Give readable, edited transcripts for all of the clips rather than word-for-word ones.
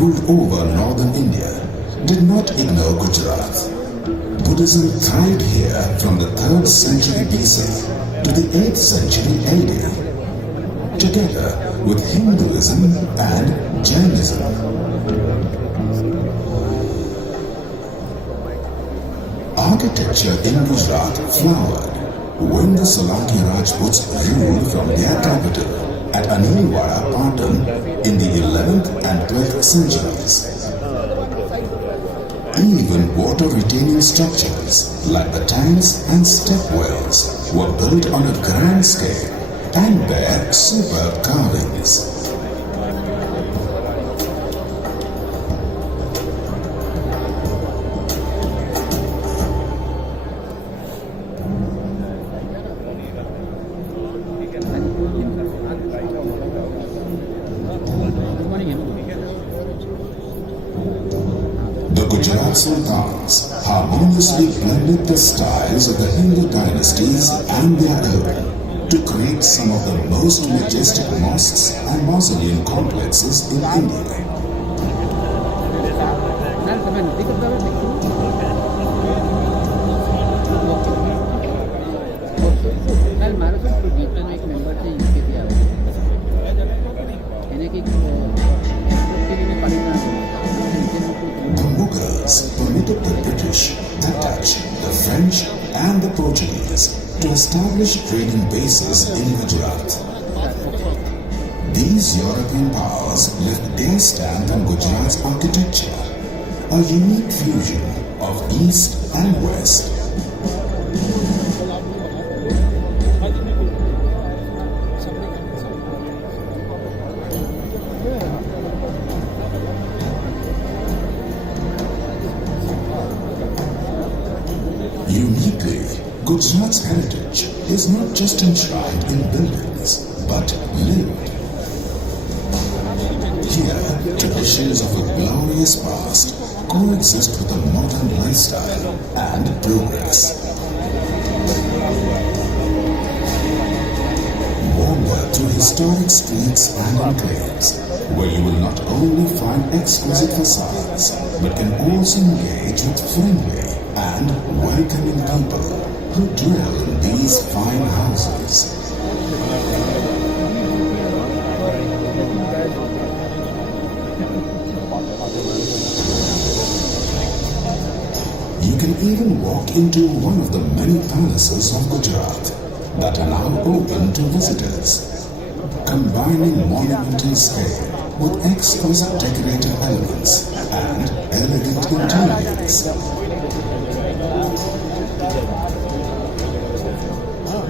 ruled over northern India did not ignore Gujarat. Buddhism thrived here from the 3rd century BC to the 8th century AD, together with Hinduism and Jainism. Architecture in Gujarat flowered when the Solanki Rajputs ruled from their capital at Anilwada, Patan in the 11th and 12th centuries. Even water-retaining structures like the tanks and step wells were built on a grand scale and bear superb carvings. The Gujarat Sultans harmoniously blended the styles of the Hindu dynasties and their own to create some of the most majestic mosques and mausoleum complexes in India. The Mughals permitted the British, the Dutch, the French and the Portuguese to establish trading bases in Gujarat. These European powers left their stamp on Gujarat's architecture, a unique fusion of East and West. Uniquely, Gujarat's heritage is not just enshrined in buildings, but lived. Here, traditions of a glorious past coexist with a modern lifestyle and progress. Wander through historic streets and enclaves, where you will not only find exquisite facades, but can also engage with friendly and welcoming people who dwell in these fine houses. You can even walk into one of the many palaces of Gujarat that are now open to visitors, combining monumental scale with exquisite decorative elements and elegant interiors.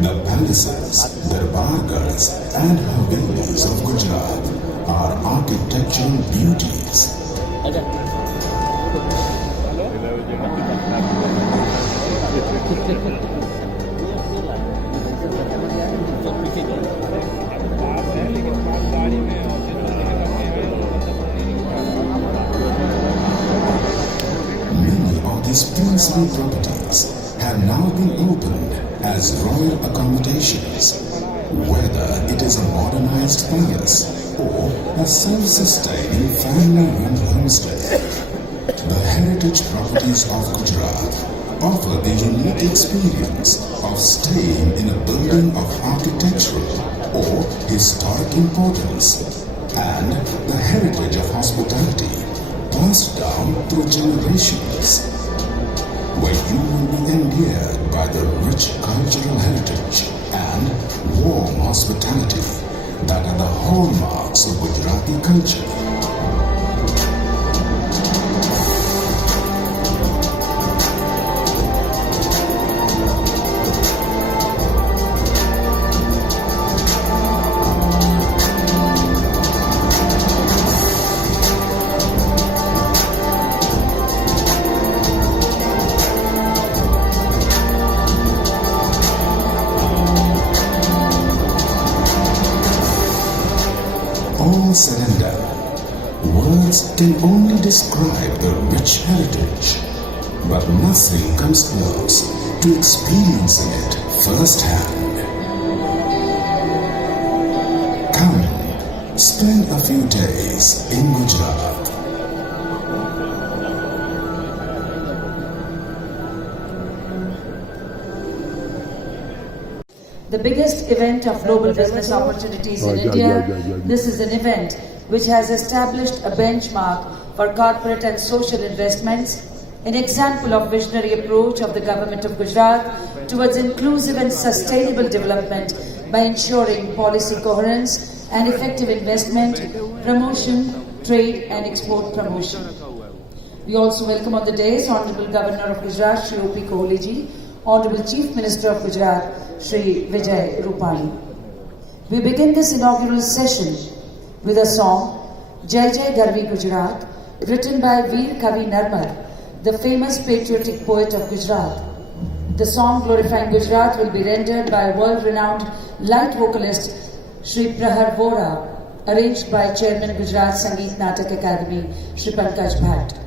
The palaces, darbargahs and havelis of Gujarat are architectural beauties. Many of these princely properties have now been opened as royal accommodations, whether it is a modernized palace or a self-sustaining family-run homestay. The heritage properties of Gujarat offer the unique experience of staying in a building of architectural or historic importance and the heritage of hospitality passed down through generations, where you will be endeared by the rich cultural heritage and warm hospitality that are the hallmarks of Gujarati culture. All said and done, words can only describe the rich heritage, but nothing comes close to experiencing it firsthand. Come, spend a few days in Gujarat. the biggest event of global business opportunities in India. This is an event which has established a benchmark for corporate and social investments, an example of visionary approach of the government of Gujarat towards inclusive and sustainable development by ensuring policy coherence and effective investment, promotion, trade and export promotion. We also welcome on the dais Honorable Governor of Gujarat, Shri O.P. Kohli ji, Honorable Chief Minister of Gujarat, Shri Vijay Rupani. We begin this inaugural session with a song, Jai Jai Garvi Gujarat, written by Veer Kavi Narmar, the famous patriotic poet of Gujarat. The song glorifying Gujarat will be rendered by world-renowned light vocalist Shri Prahar Vora, arranged by Chairman Gujarat Sangeet Natak Academy, Shri Pankaj Bhatt.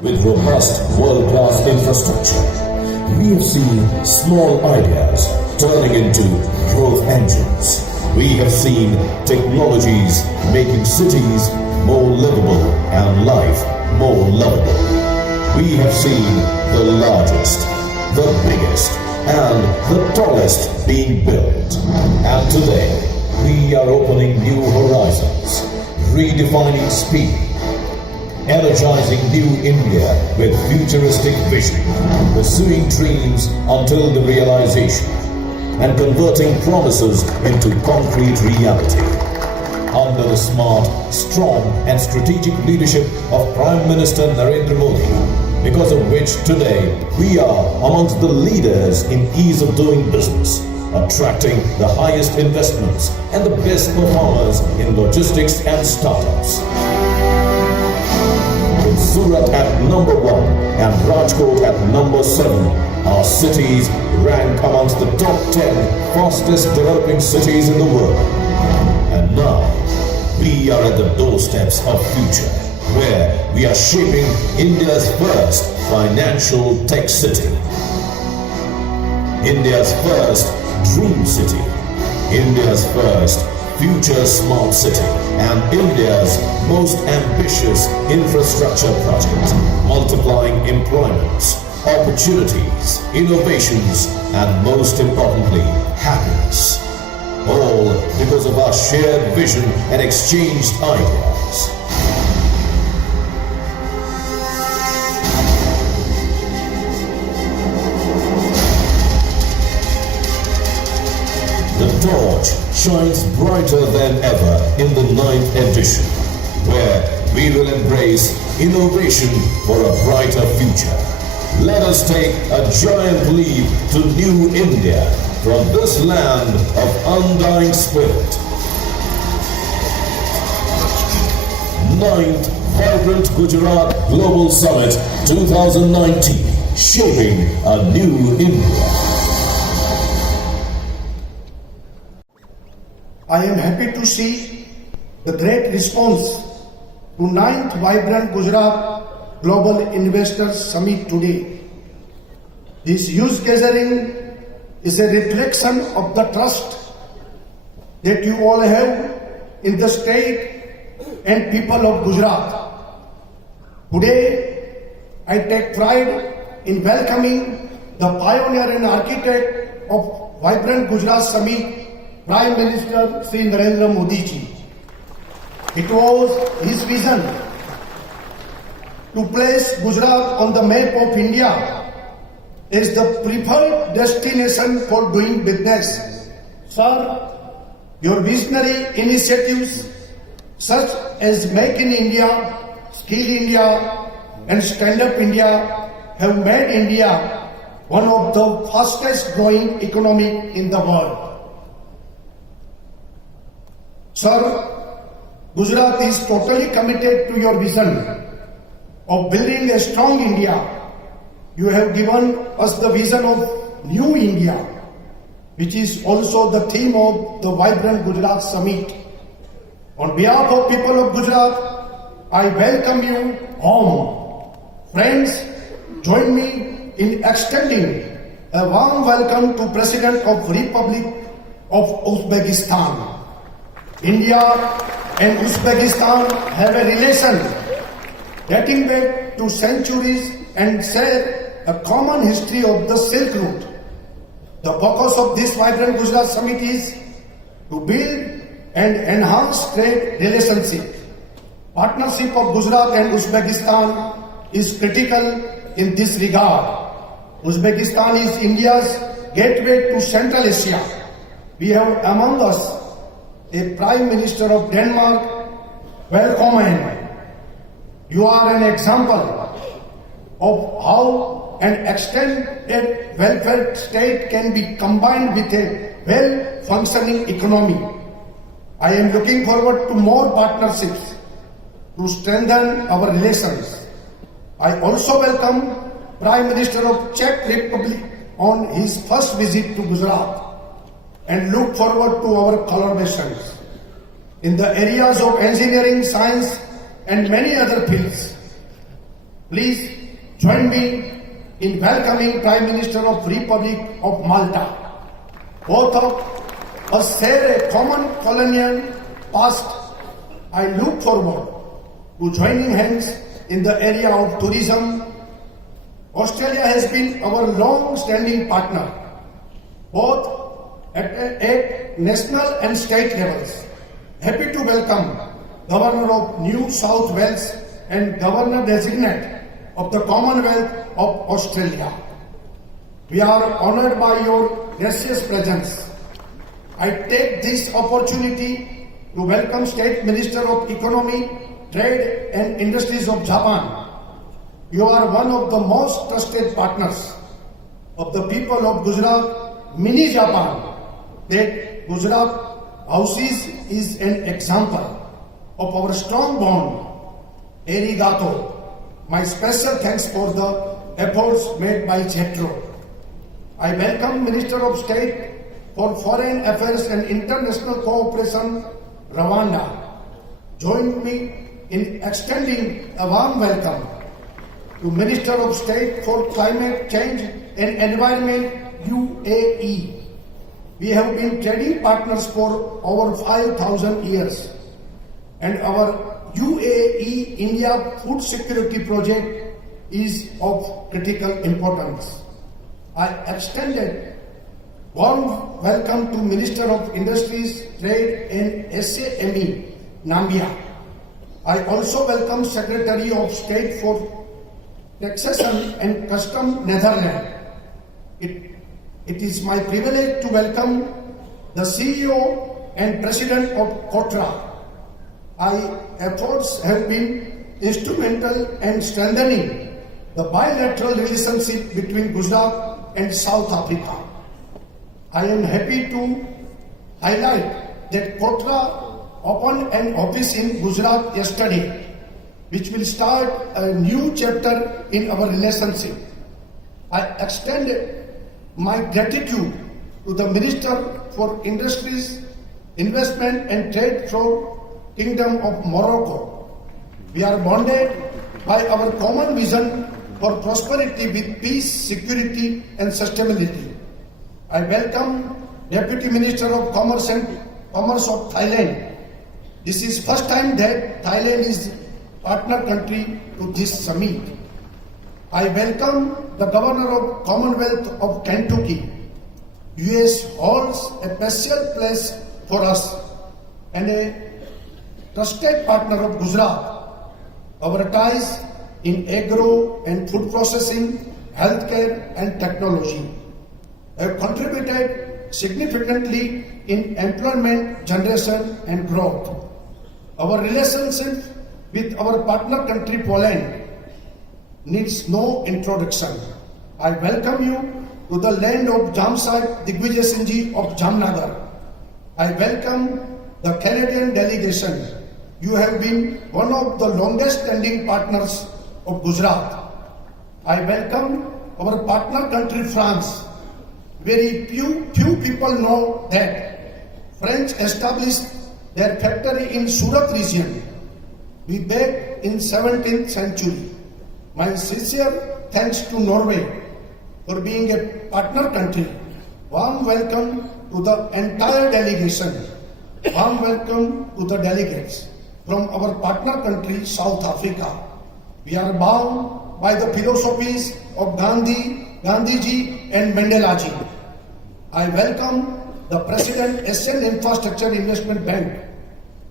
With robust world-class infrastructure, we have seen small ideas turning into growth engines. We have seen technologies making cities more livable and life more lovable. We have seen the largest, the biggest, and the tallest being built. And today, we are opening new horizons, redefining speed, energizing new India with futuristic vision, pursuing dreams until the realization, and converting promises into concrete reality. Under the smart, strong, and strategic leadership of Prime Minister Narendra Modi, because of which today we are amongst the leaders in ease of doing business, attracting the highest investments and the best performers in logistics and startups. With Surat at number 1 and Rajkot at number 7, our cities rank amongst the top 10 fastest developing cities in the world. And now, we are at the doorsteps of future, where we are shaping India's first financial tech city, India's first dream city, India's first future smart city, and India's most ambitious infrastructure project, multiplying employments, opportunities, innovations, and most importantly, happiness. All because of our shared vision and exchanged ideas. The torch shines brighter than ever in the 9th edition, where we will embrace innovation for a brighter future. Let us take a giant leap to new India from this land of undying spirit. 9th Vibrant Gujarat Global Summit 2019, shaping a new India. I am happy to see the great response to 9th Vibrant Gujarat Global Investors Summit today. This huge gathering is a reflection of the trust that you all have in the state and people of Gujarat. Today, I take pride in welcoming the pioneer and architect of Vibrant Gujarat Summit, Prime Minister Sri Narendra Modi ji. It was his vision to place Gujarat on the map of India as the preferred destination for doing business. Sir, your visionary initiatives such as Make in India, Skill India and Stand Up India have made India one of the fastest growing economy in the world. Sir, Gujarat is totally committed to your vision of building a strong India. You have given us the vision of New India, which is also the theme of the Vibrant Gujarat Summit. On behalf of people of Gujarat, I welcome you home. Friends, join me in extending a warm welcome to President of Republic of Uzbekistan. India and Uzbekistan have a relation dating back to centuries and share a common history of the Silk Route. The focus of this Vibrant Gujarat Summit is to build and enhance trade relationship. Partnership of Gujarat and Uzbekistan is critical in this regard. Uzbekistan is India's gateway to Central Asia. We have among us a Prime Minister of Denmark. Welcome. You are an example of how an extended welfare state can be combined with a well-functioning economy. I am looking forward to more partnerships to strengthen our relations. I also welcome Prime Minister of Czech Republic on his first visit to Gujarat and look forward to our collaborations in the areas of engineering, science and many other fields. Please join me in welcoming Prime Minister of Republic of Malta. Both of us share a common colonial past. I look forward to joining hands in the area of tourism. Australia has been our long-standing partner, both at national and state levels. Happy to welcome Governor of New South Wales and Governor Designate of the Commonwealth of Australia. We are honoured by your gracious presence. I take this opportunity to welcome State Minister of Economy, Trade and Industries of Japan. You are one of the most trusted partners of the people of Gujarat, mini Japan. That Gujarat houses is an example of our strong bond. Arigato. My special thanks for the efforts made by JETRO. I welcome Minister of State for Foreign Affairs and International Cooperation, Rwanda. Join me in extending a warm welcome to Minister of State for Climate Change and Environment, UAE. We have been trading partners for over 5,000 years, and our UAE India food security project is of critical importance. I extended warm welcome to Minister of Industries, Trade and SME, Namibia. I also welcome Secretary of State for Taxation and Custom, Netherlands. It is my privilege to welcome the CEO and President of Kotra. Our efforts have been instrumental in strengthening the bilateral relationship between Gujarat and South Africa. I am happy to highlight that Kotra opened an office in Gujarat yesterday, which will start a new chapter in our relationship. I extend my gratitude to the Minister for Industries, Investment and Trade from Kingdom of Morocco. We are bonded by our common vision for prosperity with peace, security and sustainability. I welcome Deputy Minister of Commerce of Thailand. This is first time that Thailand is partner country to this summit. I welcome the Governor of Commonwealth of Kentucky. US holds a special place for us and a trusted partner of Gujarat. Our ties in agro and food processing, healthcare and technology have contributed significantly in employment generation and growth. Our relationship with our partner country Poland needs no introduction. I welcome you to the land of Jamsad Digvijay Singhji of Jamnagar. I welcome the Canadian delegation. You have been one of the longest standing partners of Gujarat. I welcome our partner country France. Very few people know that French established their factory in Surat region way back in 17th century. My sincere thanks to Norway for being a partner country. Warm welcome to the entire delegation. Warm welcome to the delegates from our partner country South Africa. We are bound by the philosophies of Gandhiji and Mandelaji. I welcome the President Asian Infrastructure Investment Bank.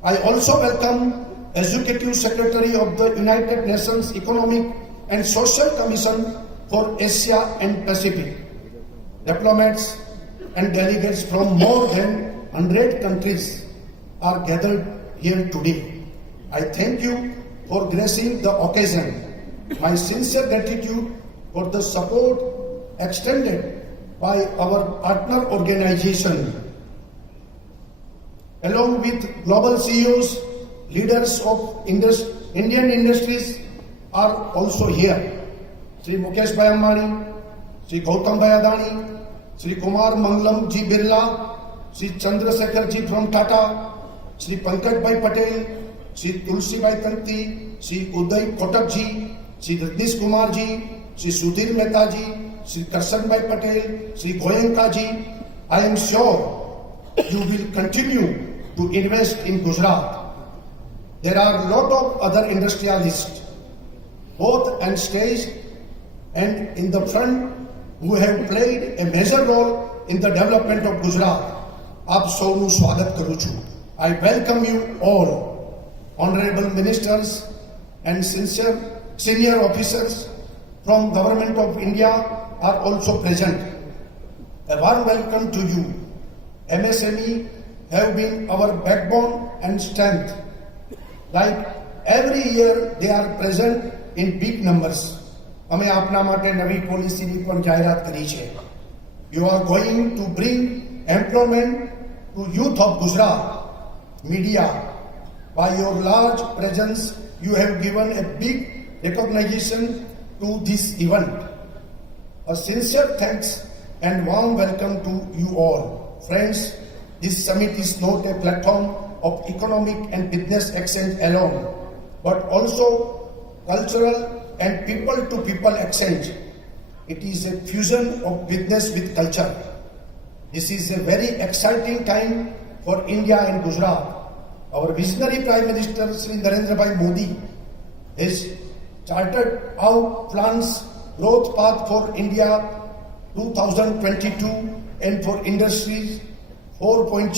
I also welcome Executive Secretary of the United Nations Economic and Social Commission for Asia and Pacific. Diplomats and delegates from more than 100 countries are gathered here today. I thank you for gracing the occasion. My sincere gratitude for the support extended by our partner organization. Along with global CEOs, leaders of Indian industries are also here. Sri Mukesh Bhai Ambani, Sri Gautam Bhai Adani, Sri Kumar Mangalam Ji Birla, Sri Chandrasekhar Ji from Tata, Sri Pankaj Bhai Patel, Sri Tulsi Bhai Tanti, Sri Uday Kotak Ji, Sri Rajneesh Kumar Ji, Shri Sudhir Mehta ji, Shri Karshanbhai Patel, Shri Goenka ji, I am sure you will continue to invest in Gujarat. There are a lot of other industrialists, both on stage and in the front, who have played a major role in the development of Gujarat. આપ સૌનું સ્વાગત કરું છું. I welcome you all, honorable ministers and senior officers from Government of India are also present. A warm welcome to you. MSME have been our backbone and strength. Like every year they are present in big numbers. અમે આપના માટે નવી પોલિસીની પણ જાહેરાત કરી છે. You are going to bring employment to youth of Gujarat. Media, by your large presence, you have given a big recognition to this event. A sincere thanks and warm welcome to you all. Friends, this summit is not a platform of economic and business exchange alone, but also cultural and people-to-people exchange. It is a fusion of business with culture. This is a very exciting time for India and Gujarat. Our visionary Prime Minister Shri Narendra Bhai Modi has charted out plans, growth path for India 2022 and for industries 4.0.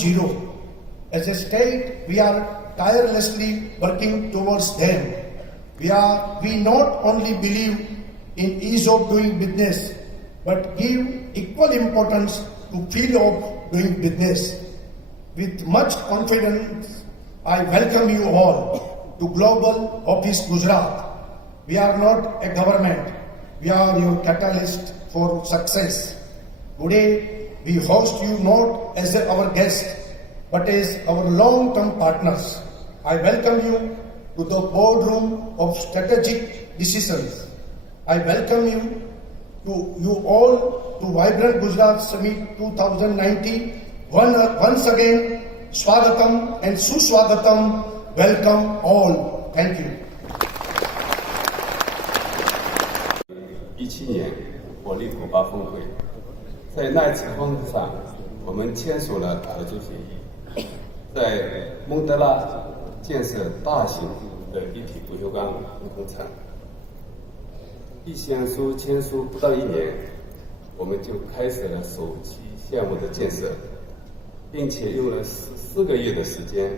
As a state, we are tirelessly working towards them. We not only believe in ease of doing business, but give equal importance to feel of doing business. With much confidence, I welcome you all to Global Office Gujarat. We are not a government, we are your catalyst for success. Today, we host you not as our guests, but as our long-term partners. I welcome you to the boardroom of strategic decisions. I welcome you all to Vibrant Gujarat Summit 2019. Once again, Swagatam and Suswagatam. Welcome all. Thank you. 2017年国立古巴峰会，在那次峰会上，我们签署了合作协议，在孟德拉建设大型的立体不锈钢工厂。意向书签署不到1年，我们就开始了首期项目的建设，并且用了4个月的时间，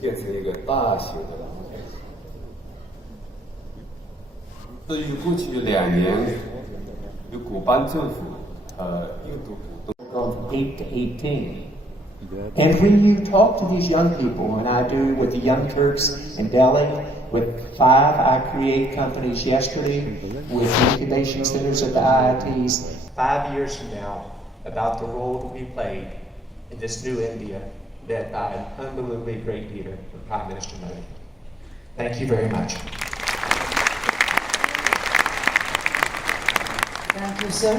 建成一个大型的廊盖。至于过去2年，由古巴政府印度股东。From 8 to 18. And when you talk to these young people, and I do with the Young Turks in Delhi, with 5 I create companies yesterday, with incubation centers at the IITs, 5 years from now, about the role to be played in this new India that by an unbelievably great leader, the Prime Minister Modi. Thank you very much. Thank you, sir.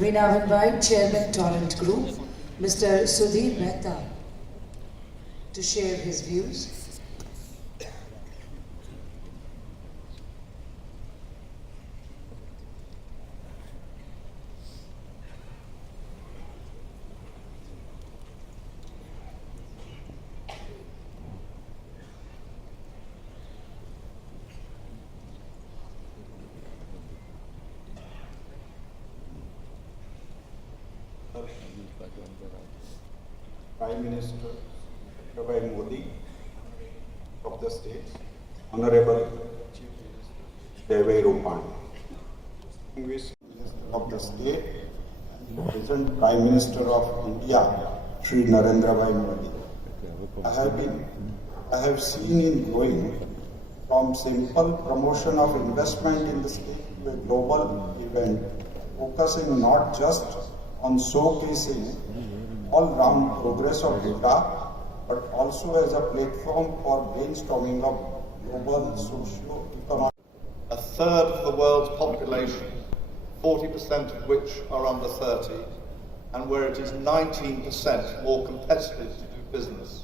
We now invite Chairman Torrent Group, Mr. Sudhir Mehta, to share his views. Prime Minister Narendra Modi of the state, Honorable Devai Rupani, Distinguished Minister of the state, present Prime Minister of India, Shri Narendra Modi. I have seen in growing from simple promotion of investment in the state to a global event, focusing not just on showcasing all-round progress of data, but also as a platform for brainstorming of global socio-economic. A third of the world's population, 40% of which are under 30, and where it is 19% more competitive to do business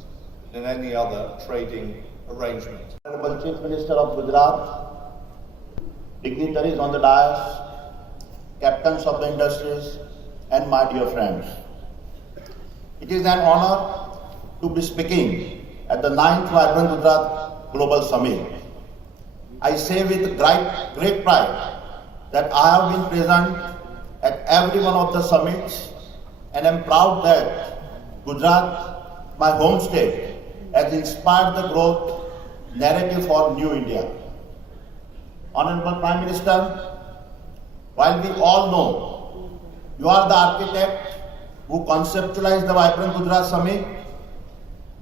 than any other trading arrangement. Honorable Chief Minister of Gujarat, dignitaries on the dais, captains of the industries, and my dear friends. It is an honor to be speaking at the 9th Vibrant Gujarat Global Summit. I say with great pride that I have been present at every one of the summits and am proud that Gujarat, my home state, has inspired the growth narrative for New India. Honorable Prime Minister, while we all know you are the architect who conceptualized the Vibrant Gujarat Summit,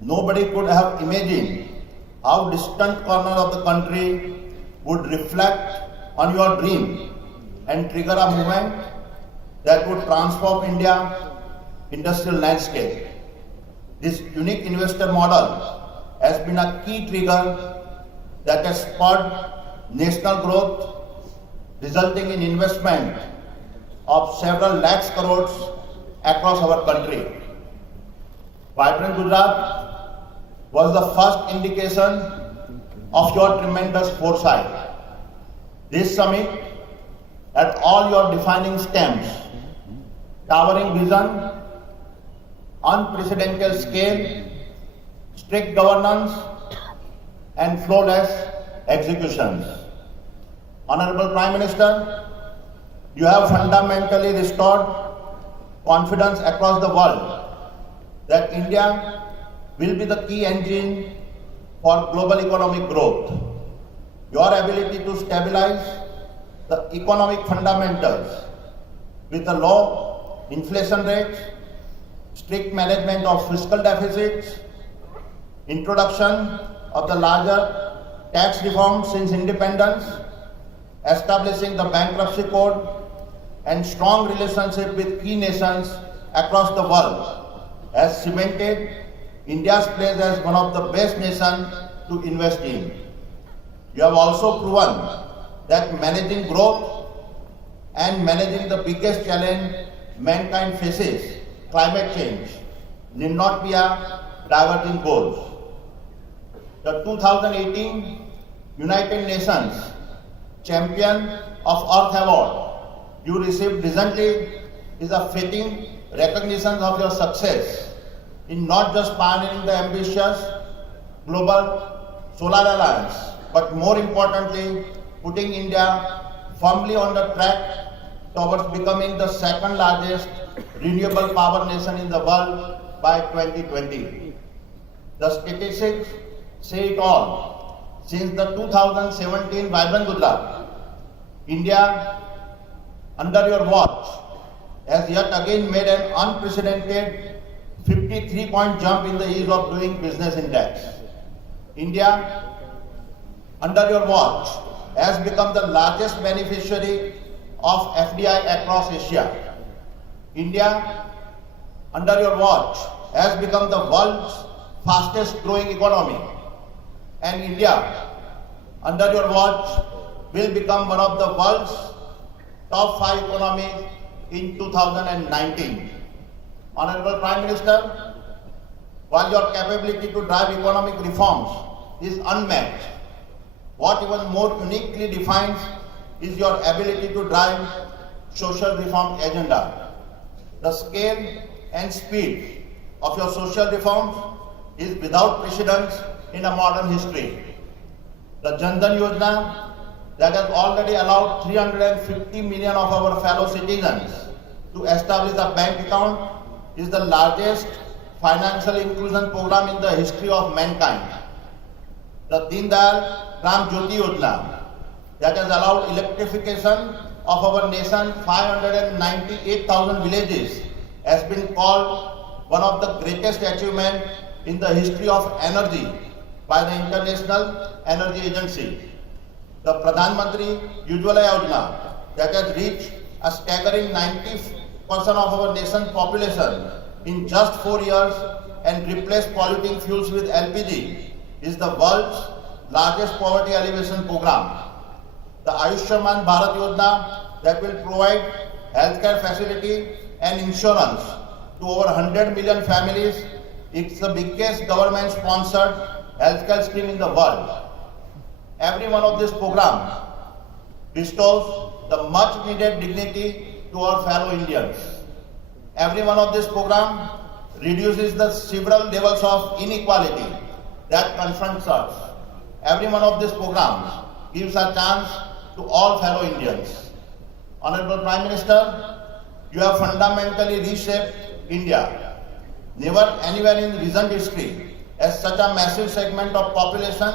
nobody could have imagined how distant corner of the country would reflect on your dream and trigger a movement that would transform India's industrial landscape. This unique investor model has been a key trigger that has spurred national growth, resulting in investment of several lakhs crores across our country. Vibrant Gujarat was the first indication of your tremendous foresight. This summit had all your defining stamps: towering vision, unprecedented scale, strict governance, and flawless executions. Honorable Prime Minister, you have fundamentally restored confidence across the world that India will be the key engine for global economic growth. Your ability to stabilize the economic fundamentals with a low inflation rate, strict management of fiscal deficits, introduction of the larger tax reforms since independence, establishing the bankruptcy code, and strong relationship with key nations across the world has cemented India's place as one of the best nations to invest in. You have also proven that managing growth and managing the biggest challenge mankind faces, climate change, need not be a diverging goals. The 2018 United Nations Champion of Earth Award you received recently is a fitting recognition of your success in not just pioneering the ambitious global solar alliance, but more importantly, putting India firmly on the track towards becoming the second largest renewable power nation in the world by 2020. The statistics say it all. Since the 2017 Vibrant Gujarat, India, under your watch, has yet again made an unprecedented 53-point jump in the ease of doing business index. India, under your watch, has become the largest beneficiary of FDI across Asia. India, under your watch, has become the world's fastest growing economy. And India, under your watch, will become one of the world's top 5 economies in 2019. Honorable Prime Minister, while your capability to drive economic reforms is unmatched, what even more uniquely defines is your ability to drive social reform agenda. The scale and speed of your social reforms is without precedent in a modern history. The Jan Dhan Yojana that has already allowed 350 million of our fellow citizens to establish a bank account is the largest financial inclusion program in the history of mankind. The Deen Dayal Gram Jyoti Yojana that has allowed electrification of our nation's 598,000 villages has been called one of the greatest achievements in the history of energy by the International Energy Agency. The Pradhan Mantri Ujjwala Yojana that has reached a staggering 90% of our nation's population in just 4 years and replaced polluting fuels with LPG is the world's largest poverty alleviation program. The Ayushman Bharat Yojana that will provide healthcare facility and insurance to over 100 million families. It's the biggest government-sponsored healthcare scheme in the world. Every one of these programs bestows the much needed dignity to our fellow Indians. Every one of this program reduces the several levels of inequality that confronts us. Every one of these programs gives a chance to all fellow Indians. Honorable Prime Minister, you have fundamentally reshaped India. Never anywhere in recent history has such a massive segment of population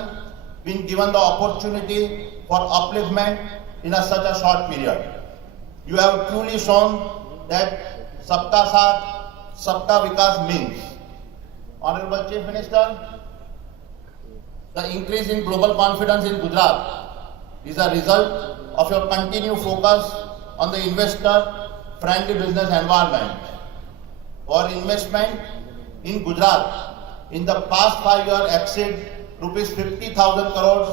been given the opportunity for upliftment in such a short period. You have truly shown that Sabka Saath, Sabka Vikas means. Honorable Chief Minister, the increase in global confidence in Gujarat is a result of your continued focus on the investor-friendly business environment. Our investment in Gujarat in the past 5 years exceed rupees 50,000 crores,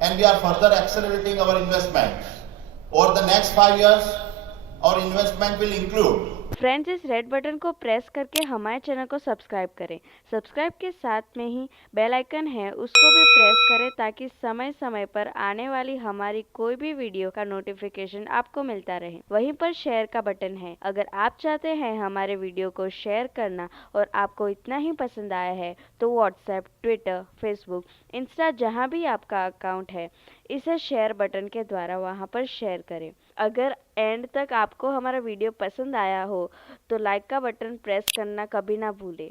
and we are further accelerating our investments. Over the next 5 years, our investment will include friends, इस red button को press करके हमारे channel को subscribe करें। Subscribe के साथ में ही bell icon है, उसको भी प्रेस करें ताकि समय समय पर आने वाली हमारी कोई भी वीडियो का नोटिफिकेशन आपको मिलता रहे। वहीं पर शेयर का बटन है, अगर आप चाहते हैं हमारे वीडियो को शेयर करना और आपको इतना ही पसंद आया है तो व्हाट्सएप, ट्विटर, फेसबुक, इंस्टा जहां भी आपका अकाउंट है, इसे शेयर बटन के द्वारा वहां पर शेयर करें। अगर एंड तक आपको हमारा वीडियो पसंद आया हो तो लाइक का बटन प्रेस करना कभी ना भूलें।